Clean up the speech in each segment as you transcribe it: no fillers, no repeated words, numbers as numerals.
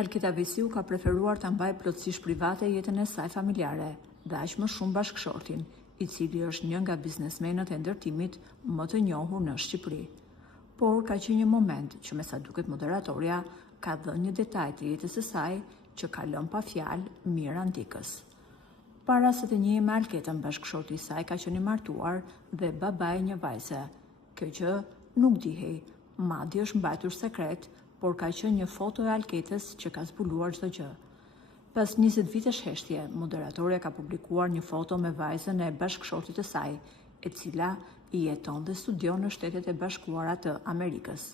Alketa Vesiu ka preferuar të mbajë plotësisht private jetën e saj familjare dhe aq më shumë bashkëshortin, i cili është një nga biznesmenët e ndërtimit më të njohur në Shqipëri. Por ka qenë një moment që me sa duket moderatorja ka dhënë një detaj të jetës së saj që ka lënë pa fjalë mirë antikës. Para se të njihej me Alketën, bashkëshorti i saj ka qenë i martuar dhe babai i një vajze. Kjo gjë nuk dihej, madje është mbajtur sekret, por ka qenë një foto e Alketës që ka zbuluar çdo gjë. Pas 20 vitesh heshtje, moderatorja ka publikuar një foto me vajzën e bashkëshortit të saj, e cila i jeton dhe studion në Shtetet e Bashkuara të Amerikës.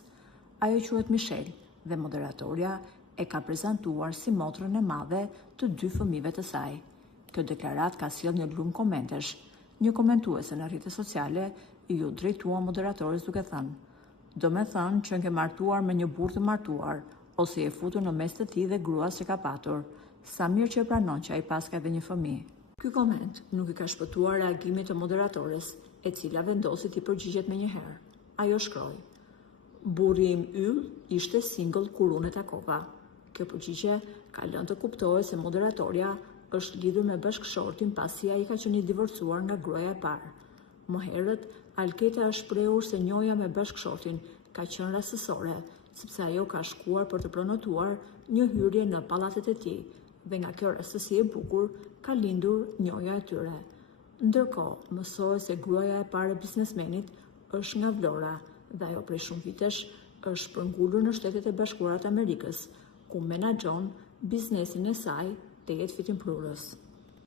Ajo quhet Michelle dhe moderatorja e ka prezantuar si motrën e madhe të 2 fëmijëve të saj. Kjo deklarat ka sjellë një lum komentesh. Një komentuese në rrjetet sociale ju drejtua moderatorës duke thënë: "Do me thënë që ke martuar me një burrë të martuar, ose je futur në mes të tij dhe gruas që ka patur. Sa mirë që e pranon që ai paska edhe një fëmijë." Ky koment nuk i ka shpëtuar reagimit të moderatores, e cila vendosi t'i përgjigjet menjëherë. Ajo shkroi: "Burri im yll ishte single kur unë e takova." Kjo përgjigje ka lënë të kuptohet se moderatorja është lidhur me bashkëshortin pasi ai ka qenë i divorcuar nga gruaja e parë. Më herët, Alketa është shprehur se njohja me bashkëshortin ka qenë rastësore, sepse ajo ka shkuar për të pronotuar një hyrje në pallatet e tij, dhe nga kjo rastësi e bukur ka lindur njohja e tyre. Ndërkohë, mësohet se gruaja e parë e biznesmenit është nga Vlora dhe ajo prej shumë vitesh është shpërngulur në Shtetet e Bashkuara të Amerikës, ku menaxhon biznesin e saj te jetë fitimprurës.